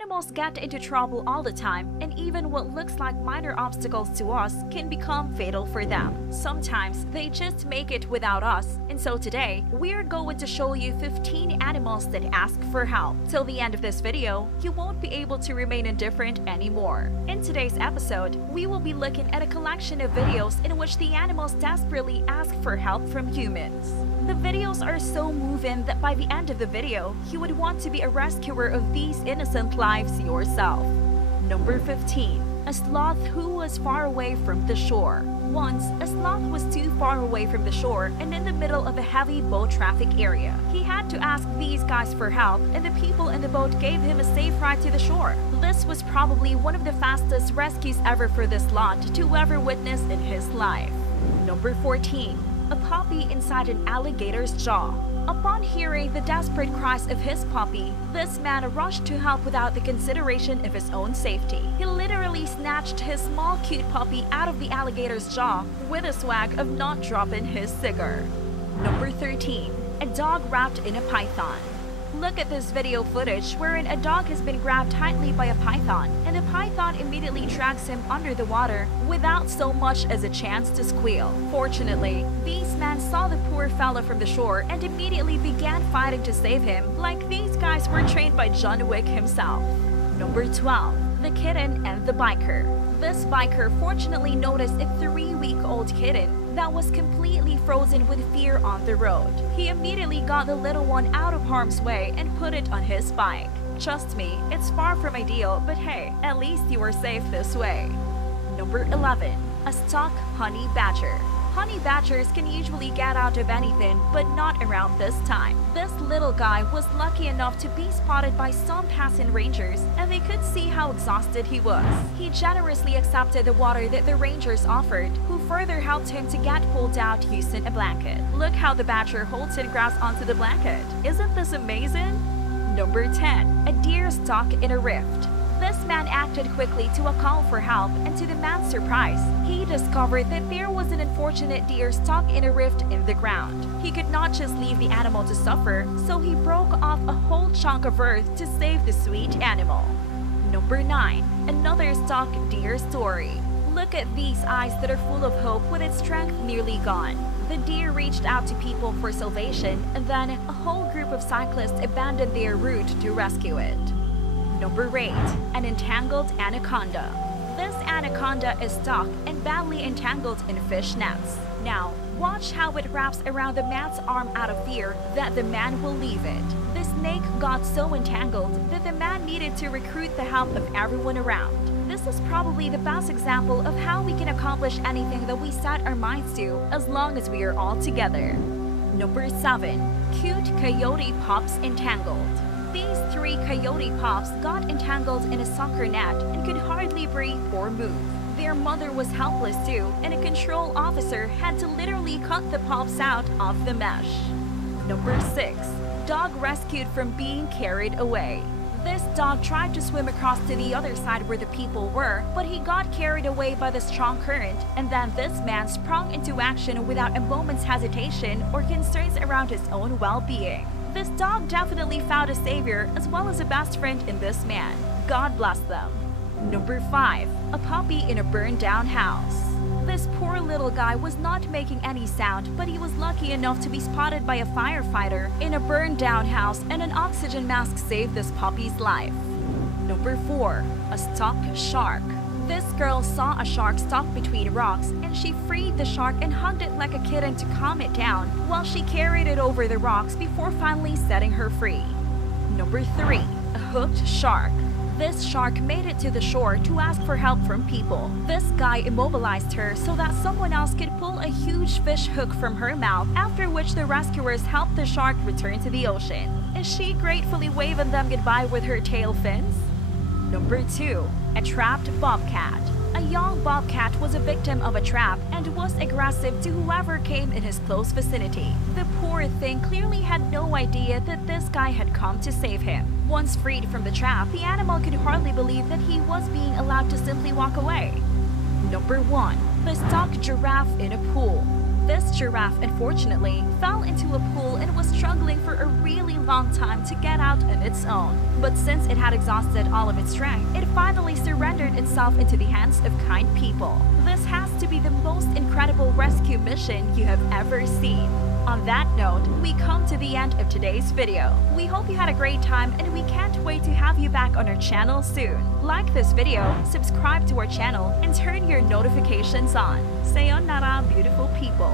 Animals get into trouble all the time, and even what looks like minor obstacles to us can become fatal for them. Sometimes they just make it without us, and so today, we're going to show you 15 animals that ask for help. Till the end of this video, you won't be able to remain indifferent anymore. In today's episode, we will be looking at a collection of videos in which the animals desperately ask for help from humans. The videos are so moving that by the end of the video, you would want to be a rescuer of these innocent lives yourself. Number 15. A sloth who was far away from the shore. Once, a sloth was too far away from the shore and in the middle of a heavy boat traffic area. He had to ask these guys for help, and the people in the boat gave him a safe ride to the shore. This was probably one of the fastest rescues ever for this sloth to ever witness in his life. Number 14. A puppy inside an alligator's jaw. Upon hearing the desperate cries of his puppy, this man rushed to help without the consideration of his own safety. He literally snatched his small cute puppy out of the alligator's jaw with a swag of not dropping his cigar. Number 13. A dog wrapped in a python. Look at this video footage wherein a dog has been grabbed tightly by a python, and the python immediately drags him under the water without so much as a chance to squeal. Fortunately, these men saw the poor fella from the shore and immediately began fighting to save him, like these guys were trained by John Wick himself. Number 12. The kitten and the biker. This biker fortunately noticed a 3-week-old kitten that was completely frozen with fear on the road. He immediately got the little one out of harm's way and put it on his bike. Trust me, it's far from ideal, but hey, at least you are safe this way. Number 11. A stuck honey badger. Honey badgers can usually get out of anything, but not around this time. This little guy was lucky enough to be spotted by some passing rangers, and they could see how exhausted he was. He generously accepted the water that the rangers offered, who further helped him to get pulled out using a blanket. Look how the badger holds and grabs onto the blanket. Isn't this amazing? Number 10. A deer stuck in a rift. This man acted quickly to a call for help, and to the man's surprise, he discovered that there was an unfortunate deer stuck in a rift in the ground. He could not just leave the animal to suffer, so he broke off a whole chunk of earth to save the sweet animal. Number 9. Another stuck deer story. Look at these eyes that are full of hope with its strength nearly gone. The deer reached out to people for salvation, and then a whole group of cyclists abandoned their route to rescue it. Number 8. An entangled anaconda. This anaconda is stuck and badly entangled in fish nets. Now, watch how it wraps around the man's arm out of fear that the man will leave it. The snake got so entangled that the man needed to recruit the help of everyone around. This is probably the best example of how we can accomplish anything that we set our minds to, as long as we are all together. Number 7. Cute coyote pups entangled. These 3 coyote pups got entangled in a sucker net and could hardly breathe or move. Their mother was helpless too, and a control officer had to literally cut the pups out of the mesh. Number 6. Dog rescued from being carried away. This dog tried to swim across to the other side where the people were, but he got carried away by the strong current, and then this man sprung into action without a moment's hesitation or concerns around his own well-being. This dog definitely found a savior as well as a best friend in this man. God bless them. Number 5. A puppy in a burned-down house. This poor little guy was not making any sound, but he was lucky enough to be spotted by a firefighter in a burned-down house, and an oxygen mask saved this puppy's life. Number 4. A stuck shark. This girl saw a shark stuck between rocks, and she freed the shark and hugged it like a kitten to calm it down, while she carried it over the rocks before finally setting her free. Number 3. A hooked shark. This shark made it to the shore to ask for help from people. This guy immobilized her so that someone else could pull a huge fish hook from her mouth, after which the rescuers helped the shark return to the ocean. Is she gratefully waving them goodbye with her tail fins? Number 2. A trapped bobcat. A young bobcat was a victim of a trap and was aggressive to whoever came in his close vicinity. The poor thing clearly had no idea that this guy had come to save him. Once freed from the trap, the animal could hardly believe that he was being allowed to simply walk away. Number 1. The stuck giraffe in a pool. This giraffe, unfortunately, fell into a pool and was struggling for a really long time to get out on its own. But since it had exhausted all of its strength, it finally surrendered itself into the hands of kind people. This has to be the most incredible rescue mission you have ever seen. On that note, we come to the end of today's video. We hope you had a great time and we can't wait to have you back on our channel soon. Like this video, subscribe to our channel, and turn your notifications on. Sayonara, beautiful people.